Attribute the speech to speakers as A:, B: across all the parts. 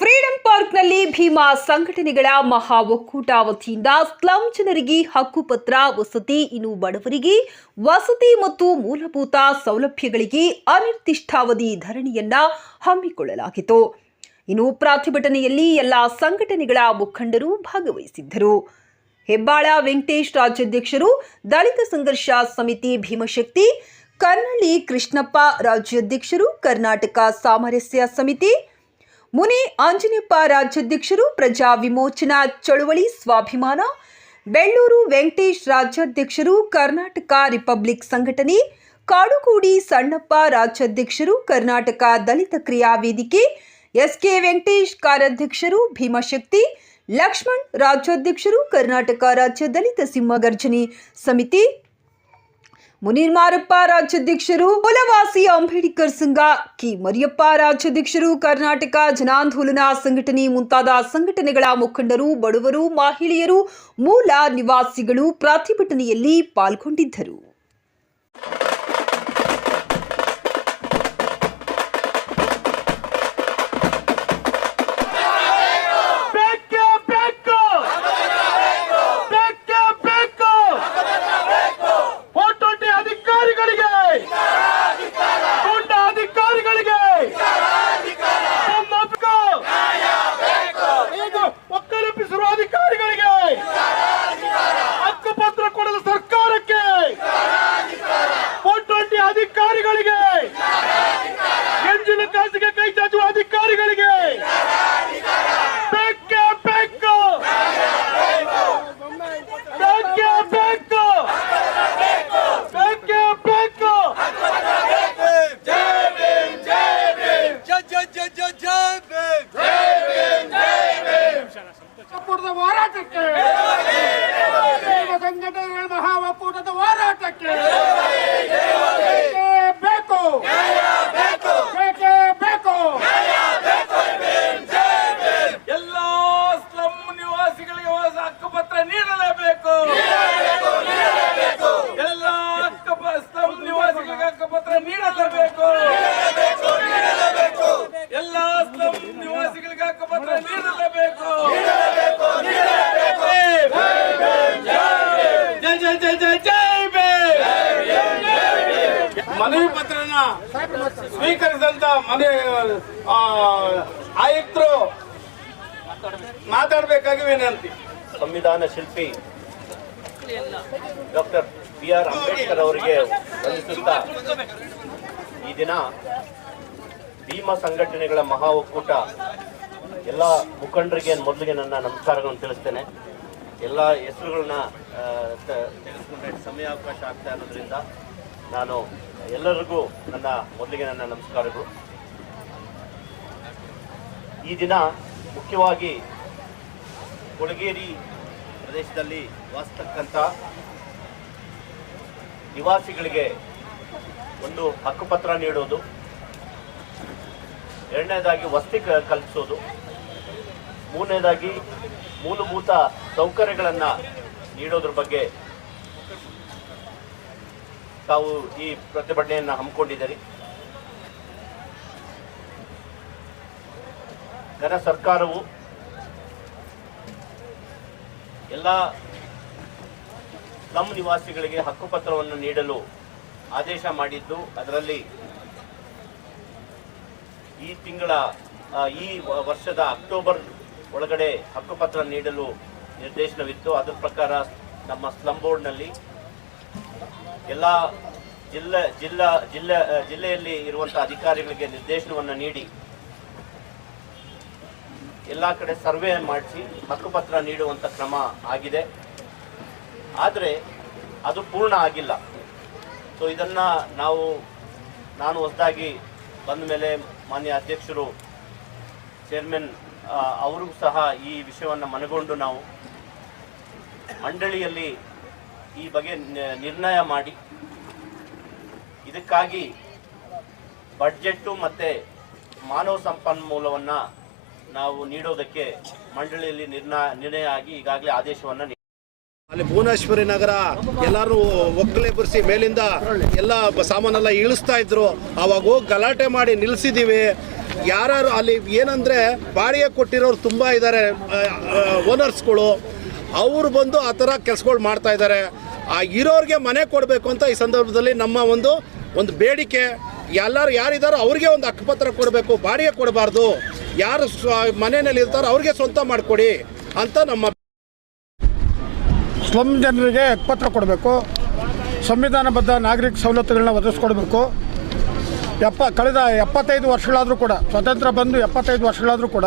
A: Freedom ಪಾರ್ಕ್ನಲ್ಲಿ ಭೀಮಾ ಸಂಘಟನೆಗಳ ಮಹಾ ಒಕ್ಕೂಟ ವತಿಯಿಂದ ಸ್ಲಂ ಜನರಿಗೆ ಹಕ್ಕುಪತ್ರ, ವಸತಿ, ಇನ್ನು ಬಡವರಿಗೆ ವಸತಿ ಮತ್ತು ಮೂಲಭೂತ ಸೌಲಭ್ಯಗಳಿಗೆ ಅನಿರ್ದಿಷ್ಟಾವಧಿ ಧರಣಿಯನ್ನ ಹಮ್ಮಿಕೊಳ್ಳಲಾಗಿತ್ತು. ಇನ್ನು ಪ್ರತಿಭಟನೆಯಲ್ಲಿ ಎಲ್ಲ ಸಂಘಟನೆಗಳ ಮುಖಂಡರು ಭಾಗವಹಿಸಿದ್ದರು. ಹೆಬ್ಬಾಳ ವೆಂಕಟೇಶ್ ರಾಜ್ಯಾಧ್ಯಕ್ಷರು, ದಲಿತ ಸಂಘರ್ಷ ಸಮಿತಿ ಭೀಮಶಕ್ತಿ, ಕನ್ನಳ್ಳಿ ಕೃಷ್ಣಪ್ಪ ರಾಜ್ಯಾಧ್ಯಕ್ಷರು, ಕರ್ನಾಟಕ ಸಾಮರಸ್ಯ ಸಮಿತಿ ಮುನಿ ಆಂಜನೇಯಪ್ಪ ರಾಜ್ಯಾಧ್ಯಕ್ಷರು ಪ್ರಜಾ ವಿಮೋಚನಾ ಚಳುವಳಿ ಸ್ವಾಭಿಮಾನ, ಬೆಳ್ಳೂರು ವೆಂಕಟೇಶ್ ರಾಜ್ಯಾಧ್ಯಕ್ಷರು ಕರ್ನಾಟಕ ರಿಪಬ್ಲಿಕ್ ಸಂಘಟನೆ, ಕಾಡುಗೋಡಿ ಸಣ್ಣಪ್ಪ ರಾಜ್ಯಾಧ್ಯಕ್ಷರು ಕರ್ನಾಟಕ ದಲಿತ ಕ್ರಿಯಾ ವೇದಿಕೆ, ಎಸ್ಕೆ ವೆಂಕಟೇಶ್ ಕಾರ್ಯಾಧ್ಯಕ್ಷರು ಭೀಮಶಕ್ತಿ, ಲಕ್ಷ್ಮಣ್ ರಾಜ್ಯಾಧ್ಯಕ್ಷರು ಕರ್ನಾಟಕ ರಾಜ್ಯ ದಲಿತ ಸಿಂಹಗರ್ಜನಿ ಸಮಿತಿ ಮುನೀರ್ ಮಾರಪ್ಪ ರಾಜ್ಯಾಧ್ಯಕ್ಷರು, ಕುಲವಾಸಿ ಅಂಬೇಡ್ಕರ್ ಸಂಘ, ಕಿ. ಮರಿಯಪ್ಪ ರಾಜ್ಯಾಧ್ಯಕ್ಷರು, ಕರ್ನಾಟಕ ಜನಾಂದೋಲನ ಸಂಘಟನೆ ಮುಂತಾದ ಸಂಘಟನೆಗಳ ಮುಖಂಡರು, ಬಡವರು, ಮಹಿಳೆಯರು, ಮೂಲ ನಿವಾಸಿಗಳು ಪ್ರತಿಭಟನೆಯಲ್ಲಿ ಪಾಲ್ಗೊಂಡಿದ್ದರು.
B: ಮನವಿ ಪತ್ರನ ಸ್ವೀಕರಿಸಿದಂತ ಮನೆ ಆಯುಕ್ತರು ಮಾತಾಡಬೇಕಾಗಿ ವಿನಂತಿ.
C: ಸಂವಿಧಾನ ಶಿಲ್ಪಿ ಡಾಕ್ಟರ್ ಬಿ ಆರ್ ಅಂಬೇಡ್ಕರ್ ಅವರಿಗೆ ವಂದಿಸುತ್ತಾ ಈ ದಿನ ಭೀಮಾ ಸಂಘಟನೆಗಳ ಮಹಾ ಒಕ್ಕೂಟ ಎಲ್ಲ ಮುಖಂಡರಿಗೆ ಮೊದಲಿಗೆ ನನ್ನ ನಮಸ್ಕಾರಗಳನ್ನು ತಿಳಿಸ್ತೇನೆ. ಎಲ್ಲ ಹೆಸರುಗಳನ್ನ ತೆಗೆದುಕೊಂಡ್ರೆ ಸಮಯಾವಕಾಶ ಆಗ್ತಾ ಇರೋದ್ರಿಂದ ನಾನು ಎಲ್ಲರಿಗೂ ನನ್ನ ಮೊದಲಿಗೆ ನನ್ನ ನಮಸ್ಕಾರಗಳು. ಈ ದಿನ ಮುಖ್ಯವಾಗಿ ಕೊಳಗೇರಿ ಪ್ರದೇಶದಲ್ಲಿ ವಾಸಿಸ್ತಕ್ಕಂಥ ನಿವಾಸಿಗಳಿಗೆ ಒಂದು ಹಕ್ಕುಪತ್ರ ನೀಡೋದು, ಎರಡನೇದಾಗಿ ವಸತಿ ಕಲ್ಪಿಸೋದು, ಮೂರನೇದಾಗಿ ಮೂಲಭೂತ ಸೌಕರ್ಯಗಳನ್ನು ನೀಡೋದ್ರ ಬಗ್ಗೆ ತಾವು ಈ ಪ್ರತಿಭಟನೆಯನ್ನು ಹಮ್ಮಿಕೊಂಡಿದ್ದೀರಿ. ಘನ ಸರ್ಕಾರವು ಎಲ್ಲ ಸ್ಲಮ್ ನಿವಾಸಿಗಳಿಗೆ ಹಕ್ಕುಪತ್ರವನ್ನು ನೀಡಲು ಆದೇಶ ಮಾಡಿದ್ದು, ಅದರಲ್ಲಿ ಈ ತಿಂಗಳ ಈ ವರ್ಷದ ಅಕ್ಟೋಬರ್ ಒಳಗಡೆ ಹಕ್ಕುಪತ್ರ ನೀಡಲು ನಿರ್ದೇಶನವಿತ್ತು. ಅದರ ಪ್ರಕಾರ ನಮ್ಮ ಸ್ಲಂ ಬೋರ್ಡ್ನಲ್ಲಿ ಎಲ್ಲ ಜಿಲ್ಲೆ, ಜಿಲ್ಲಾ, ಜಿಲ್ಲೆ ಜಿಲ್ಲೆಯಲ್ಲಿ ಇರುವಂಥ ಅಧಿಕಾರಿಗಳಿಗೆ ನಿರ್ದೇಶನವನ್ನು ನೀಡಿ ಎಲ್ಲ ಕಡೆ ಸರ್ವೆ ಮಾಡಿಸಿ ಹಕ್ಕುಪತ್ರ ನೀಡುವಂಥ ಕ್ರಮ ಆಗಿದೆ. ಆದರೆ ಅದು ಪೂರ್ಣ ಆಗಿಲ್ಲ. ಸೊ ಇದನ್ನು ನಾವು, ನಾನು ಹೊಸದಾಗಿ ಬಂದ ಮೇಲೆ ಮಾನ್ಯ ಅಧ್ಯಕ್ಷರು ಚೇರ್ಮನ್ ಅವರಿಗೂ ಸಹ ಈ ವಿಷಯವನ್ನು ಮನಗೊಂಡು ನಾವು ಮಂಡಳಿಯಲ್ಲಿ ಈ ಬಗ್ಗೆ ನಿರ್ಣಯ ಮಾಡಿ ಇದಕ್ಕಾಗಿ ಬಡ್ಜೆಟ್ಟು ಮತ್ತು ಮಾನವ ಸಂಪನ್ಮೂಲವನ್ನು ನಾವು ನೀಡೋದಕ್ಕೆ ಮಂಡಳಿಯಲ್ಲಿ ನಿರ್ಣಯ ನಿರ್ಣಯ ಆಗಿ ಈಗಾಗಲೇ ಆದೇಶವನ್ನು
D: ಅಲ್ಲಿ ಭುವನೇಶ್ವರಿ ನಗರ ಎಲ್ಲರೂ ಒಕ್ಕಲೆಬ್ಬರಿಸಿ ಮೇಲಿಂದ ಎಲ್ಲ ಸಾಮಾನೆಲ್ಲ ಇಳಿಸ್ತಾ ಇದ್ರು. ಅವಾಗ ಹೋಗಿ ಗಲಾಟೆ ಮಾಡಿ ನಿಲ್ಸಿದೀವಿ. ಯಾರು ಅಲ್ಲಿ ಏನಂದ್ರೆ ಬಾಡಿಗೆ ಕೊಟ್ಟಿರೋರು ತುಂಬ ಇದ್ದಾರೆ ಓನರ್ಸ್ಗಳು. ಅವರು ಬಂದು ಆ ಥರ ಕೆಲಸಗಳು ಮಾಡ್ತಾ ಇದ್ದಾರೆ ಆ, ಇರೋರಿಗೆ ಮನೆ ಕೊಡಬೇಕು ಅಂತ ಈ ಸಂದರ್ಭದಲ್ಲಿ ನಮ್ಮ ಒಂದು ಒಂದು ಬೇಡಿಕೆ, ಎಲ್ಲರೂ ಯಾರಿದ್ದಾರೋ ಅವ್ರಿಗೆ ಒಂದು ಹಕ್ಕುಪತ್ರ ಕೊಡಬೇಕು, ಬಾಡಿಗೆ ಕೊಡಬಾರ್ದು. ಯಾರು ಸ್ವ, ಮನೆಯಲ್ಲಿ ಇರ್ತಾರೋ ಅವ್ರಿಗೆ ಸ್ವಂತ ಮಾಡಿಕೊಡಿ ಅಂತ ನಮ್ಮ
E: ಸ್ಲಮ್ ಜನರಿಗೆ ಹಕ್ಕುಪತ್ರ ಕೊಡಬೇಕು. ಸಂವಿಧಾನಬದ್ಧ ನಾಗರಿಕ ಸವಲತ್ತುಗಳನ್ನ ಒದಗಿಸ್ಕೊಡ್ಬೇಕು. ಎಪ್ಪ, ಕಳೆದ ಎಪ್ಪತ್ತೈದು ವರ್ಷಗಳಾದರೂ ಕೂಡ ಸ್ವಾತಂತ್ರ್ಯ ಬಂದು ಎಪ್ಪತ್ತೈದು ವರ್ಷಗಳಾದರೂ ಕೂಡ,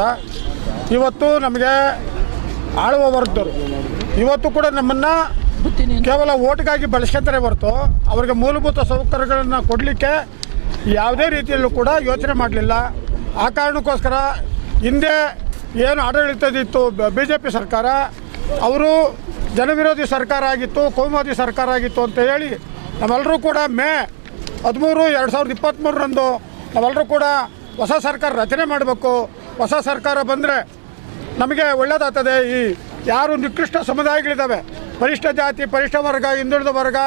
E: ಇವತ್ತು ನಮಗೆ ಆಳುವ ಇವತ್ತು ಕೂಡ ನಮ್ಮನ್ನು ಕೇವಲ ಓಟ್ಗಾಗಿ ಬಳಸ್ಕೊಂತಾರೆ ಹೊರತು ಅವರಿಗೆ ಮೂಲಭೂತ ಸೌಕರ್ಯಗಳನ್ನು ಕೊಡಲಿಕ್ಕೆ ಯಾವುದೇ ರೀತಿಯಲ್ಲೂ ಕೂಡ ಯೋಚನೆ ಮಾಡಲಿಲ್ಲ. ಆ ಕಾರಣಕ್ಕೋಸ್ಕರ ಹಿಂದೆ ಏನು ಆಡಳಿತದಿತ್ತು ಬಿ ಜೆ ಪಿ ಸರ್ಕಾರ, ಅವರು ಜನವಿರೋಧಿ ಸರ್ಕಾರ ಆಗಿತ್ತು, ಕೋಮುವಾದಿ ಸರ್ಕಾರ ಆಗಿತ್ತು ಅಂತ ಹೇಳಿ ನಾವೆಲ್ಲರೂ ಕೂಡ ಮೇ ಹದಿಮೂರು, ಎರಡು ಸಾವಿರದ ಇಪ್ಪತ್ತ್ಮೂರರಂದು ನಾವೆಲ್ಲರೂ ಕೂಡ ಹೊಸ ಸರ್ಕಾರ ರಚನೆ ಮಾಡಬೇಕು. ಹೊಸ ಸರ್ಕಾರ ಬಂದರೆ ನಮಗೆ ಒಳ್ಳೆಯದಾಗ್ತದೆ ಈ ಯಾರು ನಿಕೃಷ್ಟ ಸಮುದಾಯಗಳಿದ್ದಾವೆ ಪರಿಷ್ಠ ಜಾತಿ, ಪರಿಷ್ಠ ವರ್ಗ, ಹಿಂದುಳಿದ ವರ್ಗ,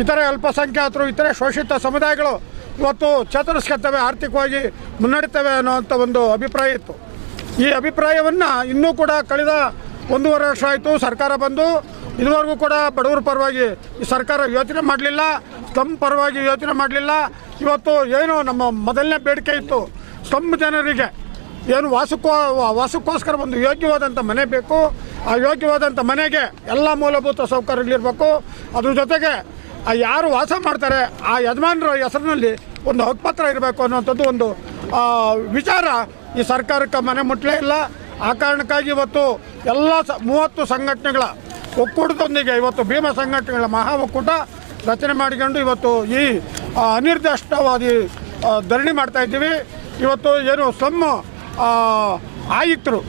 E: ಇತರೆ ಅಲ್ಪಸಂಖ್ಯಾತರು, ಇತರೆ ಶೋಷಿತ ಸಮುದಾಯಗಳು ಇವತ್ತು ಚೇತರಿಸ್ಕೊಳ್ತವೆ ಆರ್ಥಿಕವಾಗಿ ಮುನ್ನಡೀತವೆ ಅನ್ನೋವಂಥ ಒಂದು ಅಭಿಪ್ರಾಯ ಇತ್ತು. ಈ ಅಭಿಪ್ರಾಯವನ್ನು ಇನ್ನೂ ಕೂಡ ಕಳೆದ ಒಂದೂವರೆ ವರ್ಷ ಆಯಿತು ಸರ್ಕಾರ ಬಂದು. ಇದುವರೆಗೂ ಕೂಡ ಬಡವರ ಪರವಾಗಿ ಈ ಸರ್ಕಾರ ಯೋಚನೆ ಮಾಡಲಿಲ್ಲ. ಸ್ಲಮ್ ಪರವಾಗಿ ಯೋಚನೆ ಮಾಡಲಿಲ್ಲ. ಇವತ್ತು ಏನು ನಮ್ಮ ಮೊದಲನೇ ಬೇಡಿಕೆ ಇತ್ತು. ಸ್ಲಮ್ ಜನರಿಗೆ ಏನು ವಾಸಕ್ಕೋ ವಾಸಕ್ಕೋಸ್ಕರ ಒಂದು ಯೋಗ್ಯವಾದಂಥ ಮನೆ ಬೇಕು. ಆ ಯೋಗ್ಯವಾದಂಥ ಮನೆಗೆ ಎಲ್ಲ ಮೂಲಭೂತ ಸೌಕರ್ಯಗಳಿರಬೇಕು. ಅದ್ರ ಜೊತೆಗೆ, ಆ ಯಾರು ವಾಸ ಮಾಡ್ತಾರೆ, ಆ ಯಜಮಾನರ ಹೆಸರಿನಲ್ಲಿ ಒಂದು ಹಕ್ಕುಪತ್ರ ಇರಬೇಕು ಅನ್ನೋಂಥದ್ದು ಒಂದು ವಿಚಾರ ಈ ಸರ್ಕಾರಕ್ಕೆ ಮನೆ ಮುಟ್ಟಲೇ ಇಲ್ಲ. ಆ ಕಾರಣಕ್ಕಾಗಿ ಇವತ್ತು ಎಲ್ಲ ಸ ಮೂವತ್ತು ಸಂಘಟನೆಗಳ ಒಕ್ಕೂಟದೊಂದಿಗೆ ಇವತ್ತು ಭೀಮಾ ಸಂಘಟನೆಗಳ ಮಹಾ ಒಕ್ಕೂಟ ರಚನೆ ಮಾಡಿಕೊಂಡು ಇವತ್ತು ಈ ಅನಿರ್ದಿಷ್ಟವಾದಿ ಧರಣಿ ಮಾಡ್ತಾ ಇದ್ದೀವಿ. ಇವತ್ತು ಏನು ಸಮ್ಮ ಆಯುಕ್ತರು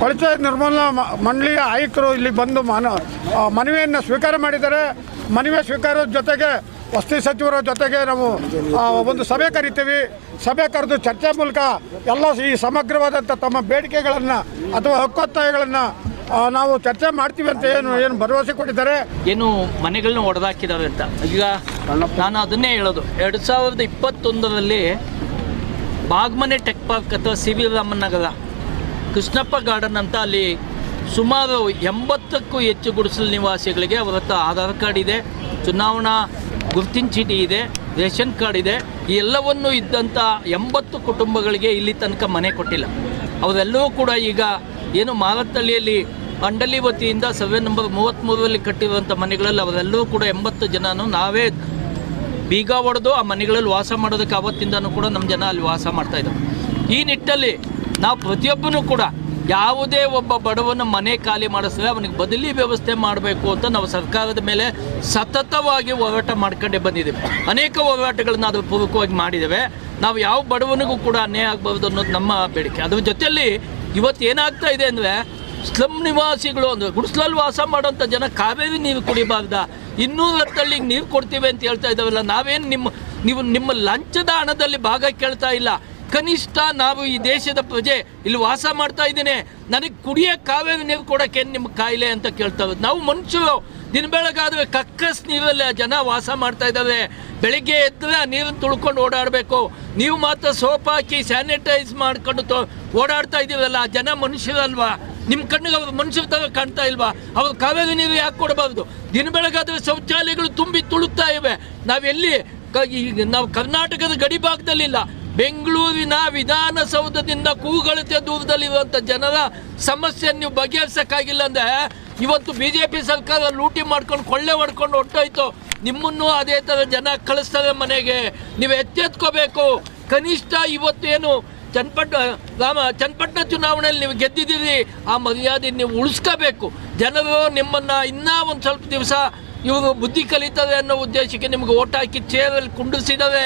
E: ಕೊಳಚೆ ನಿರ್ಮೂಲನಾ ಮಂಡಳಿಯ ಆಯುಕ್ತರು ಇಲ್ಲಿ ಬಂದು ಮನ ಮನವಿಯನ್ನು ಸ್ವೀಕಾರ ಮಾಡಿದ್ದಾರೆ. ಮನವಿ ಸ್ವೀಕಾರದ ಜೊತೆಗೆ ವಸತಿ ಸಚಿವರ ಜೊತೆಗೆ ನಾವು ಒಂದು ಸಭೆ ಕರಿತೀವಿ. ಸಭೆ ಕರೆದು ಚರ್ಚೆ ಮೂಲಕ ಎಲ್ಲ ಈ ಸಮಗ್ರವಾದಂಥ ತಮ್ಮ ಬೇಡಿಕೆಗಳನ್ನು ಅಥವಾ ಹಕ್ಕೊತ್ತಾಯಗಳನ್ನು ನಾವು ಚರ್ಚೆ ಮಾಡ್ತೀವಿ ಅಂತ ಏನು ಏನು ಭರವಸೆ ಕೊಟ್ಟಿದ್ದಾರೆ.
F: ಏನು ಮನೆಗಳನ್ನ ಒಡೆದಾಕಿದ್ದಾರೆ ಅಂತ. ಈಗ ನಾನು ಅದನ್ನೇ ಹೇಳೋದು. ಎರಡು ಸಾವಿರದ ಇಪ್ಪತ್ತೊಂದರಲ್ಲಿ ಬಾಗ್ಮನೆ ಟೆಕ್ ಪಾರ್ಕ್ ಅಥವಾ C V Raman Nagar Krishnappa garden ಅಂತ ಅಲ್ಲಿ ಸುಮಾರು ಎಂಬತ್ತಕ್ಕೂ ಹೆಚ್ಚು ಗುಡಿಸಲು ನಿವಾಸಿಗಳಿಗೆ ಅವರ ಆಧಾರ್ ಕಾರ್ಡ್ ಇದೆ, ಚುನಾವಣಾ ಗುರುತಿನ ಚೀಟಿ ಇದೆ, ರೇಷನ್ ಕಾರ್ಡ್ ಇದೆ. ಈ ಎಲ್ಲವನ್ನೂ ಇದ್ದಂಥ ಎಂಬತ್ತು ಕುಟುಂಬಗಳಿಗೆ ಇಲ್ಲಿ ತನಕ ಮನೆ ಕೊಟ್ಟಿಲ್ಲ. ಅವರೆಲ್ಲವೂ ಕೂಡ ಈಗ ಏನು ಮಾರತ್ತಳ್ಳಿಯಲ್ಲಿ ಅಂಡಲಿ ವತಿಯಿಂದ ಸರ್ವೆ ನಂಬರ್ ಮೂವತ್ತ್ಮೂರರಲ್ಲಿ ಕಟ್ಟಿರುವಂಥ ಮನೆಗಳಲ್ಲಿ ಅವರೆಲ್ಲವೂ ಕೂಡ ಎಂಬತ್ತು ಜನನೂ ನಾವೇ ಬೀಗ ಹೊಡೆದು ಆ ಮನೆಗಳಲ್ಲಿ ವಾಸ ಮಾಡೋದಕ್ಕೆ ಅವತ್ತಿಂದನೂ ಕೂಡ ನಮ್ಮ ಜನ ಅಲ್ಲಿ ವಾಸ ಮಾಡ್ತಾ ಇದ್ದಾರೆ. ಈ ನಿಟ್ಟಲ್ಲಿ ನಾವು ಪ್ರತಿಯೊಬ್ಬನೂ ಕೂಡ ಯಾವುದೇ ಒಬ್ಬ ಬಡವನ ಮನೆ ಖಾಲಿ ಮಾಡಿಸಿದ್ರೆ ಅವನಿಗೆ ಬದಲಿ ವ್ಯವಸ್ಥೆ ಮಾಡಬೇಕು ಅಂತ ನಾವು ಸರ್ಕಾರದ ಮೇಲೆ ಸತತವಾಗಿ ಹೋರಾಟ ಮಾಡ್ಕೊಂಡೇ ಬಂದಿದ್ದೇವೆ. ಅನೇಕ ಹೋರಾಟಗಳನ್ನ ಅದು ಪೂರ್ವಕವಾಗಿ ಮಾಡಿದ್ದೇವೆ. ನಾವು ಯಾವ ಬಡವನಿಗೂ ಕೂಡ ಅನ್ಯಾಯ ಆಗ್ಬಹುದು ಅನ್ನೋದು ನಮ್ಮ ಬೇಡಿಕೆ. ಅದ್ರ ಜೊತೆಯಲ್ಲಿ ಇವತ್ತು ಏನಾಗ್ತಾ ಇದೆ ಅಂದರೆ ಸ್ಲಮ್ ನಿವಾಸಿಗಳು ಅಂದ್ರೆ ಗುಡಿಸ್ಲಲ್ಲಿ ವಾಸ ಮಾಡೋಂಥ ಜನ ಕಾವೇರಿ ನೀರು ಕುಡಿಬಾರ್ದ. ಇನ್ನೂರ ಹತ್ತಳ್ಳಿಗೆ ನೀರು ಕೊಡ್ತೀವಿ ಅಂತ ಹೇಳ್ತಾ ಇದ್ದಾವಲ್ಲ ನಾವೇನು ನಿಮ್ಮ, ನೀವು ನಿಮ್ಮ ಲಂಚದ ಹಣದಲ್ಲಿ ಭಾಗ ಕೇಳ್ತಾ ಇಲ್ಲ. ಕನಿಷ್ಠ ನಾವು ಈ ದೇಶದ ಪ್ರಜೆ ಇಲ್ಲಿ ವಾಸ ಮಾಡ್ತಾ ಇದ್ದೀನಿ. ನನಗೆ ಕುಡಿಯೋ ಕಾವೇರಿ ನೀರು ಕೊಡೋಕೆ ನಿಮ್ಮ ಕಾಯಿಲೆ ಅಂತ ಕೇಳ್ತಾ ನಾವು ಮನುಷ್ಯರು, ದಿನ ಬೆಳಗಾದ್ರೆ ಕಕ್ಕಸ್ ನೀರಲ್ಲಿ ಜನ ವಾಸ ಮಾಡ್ತಾ ಇದ್ದಾರೆ ಬೆಳಿಗ್ಗೆ ಎದ್ದರೆ ಆ ನೀರನ್ನು ತುಳ್ಕೊಂಡು ಓಡಾಡಬೇಕು. ನೀವು ಮಾತ್ರ ಸೋಪ್ ಹಾಕಿ ಸ್ಯಾನಿಟೈಸ್ ಮಾಡ್ಕೊಂಡು ತೋ, ಓಡಾಡ್ತಾ ಇದ್ದೀವಲ್ಲ ಜನ ಮನುಷ್ಯರಲ್ವಾ? ನಿಮ್ಮ ಕಣ್ಣಿಗೆ ಅವ್ರ ಮನುಷ್ಯರ ಕಾಣ್ತಾ ಇಲ್ವಾ? ಅವ್ರ ಕಾವೇರಿ ನೀರು ಯಾಕೆ ಕೊಡಬಾರ್ದು? ದಿನ ಬೆಳಗಾದ್ರೆ ಶೌಚಾಲಯಗಳು ತುಂಬಿ ತುಳುತ್ತಾ ಇವೆ. ನಾವೆಲ್ಲಿ ನಾವು ಕರ್ನಾಟಕದ ಗಡಿ ಭಾಗದಲ್ಲಿಲ್ಲ. ಬೆಂಗಳೂರಿನ ವಿಧಾನಸೌಧದಿಂದ ಕೂಗಳತೆ ದೂರದಲ್ಲಿರುವಂಥ ಜನರ ಸಮಸ್ಯೆ ನೀವು ಬಗೆಹರಿಸಕ್ಕಾಗಿಲ್ಲ ಅಂದ್ರೆ ಇವತ್ತು ಬಿ ಜೆ ಪಿ ಸರ್ಕಾರ ಲೂಟಿ ಮಾಡ್ಕೊಂಡು ಕೊಳ್ಳೆ ಮಾಡ್ಕೊಂಡು ಹೊಟ್ಟೋಯ್ತು ನಿಮ್ಮನ್ನು ಅದೇ ಥರ ಜನ ಕಳಿಸ್ತಾರೆ ಮನೆಗೆ. ನೀವು ಎತ್ತೆತ್ಕೋಬೇಕು. ಕನಿಷ್ಠ ಇವತ್ತೇನು ಚನ್ನಪಟ್ಟ ರಾಮ ಚನ್ನಪಟ್ಟಣ ಚುನಾವಣೆಯಲ್ಲಿ ನೀವು ಗೆದ್ದಿದ್ದೀರಿ, ಆ ಮರ್ಯಾದೆ ನೀವು ಉಳಿಸ್ಕೋಬೇಕು. ಜನರು ನಿಮ್ಮನ್ನು ಇನ್ನೂ ಒಂದು ಸ್ವಲ್ಪ ದಿವಸ ಇವರು ಬುದ್ಧಿ ಕಲಿತಾರೆ ಅನ್ನೋ ಉದ್ದೇಶಕ್ಕೆ ನಿಮ್ಗೆ ಓಟ್ ಹಾಕಿ ಚೇರಲ್ಲಿ ಕುಂಡಿಸಿದ್ದಾರೆ.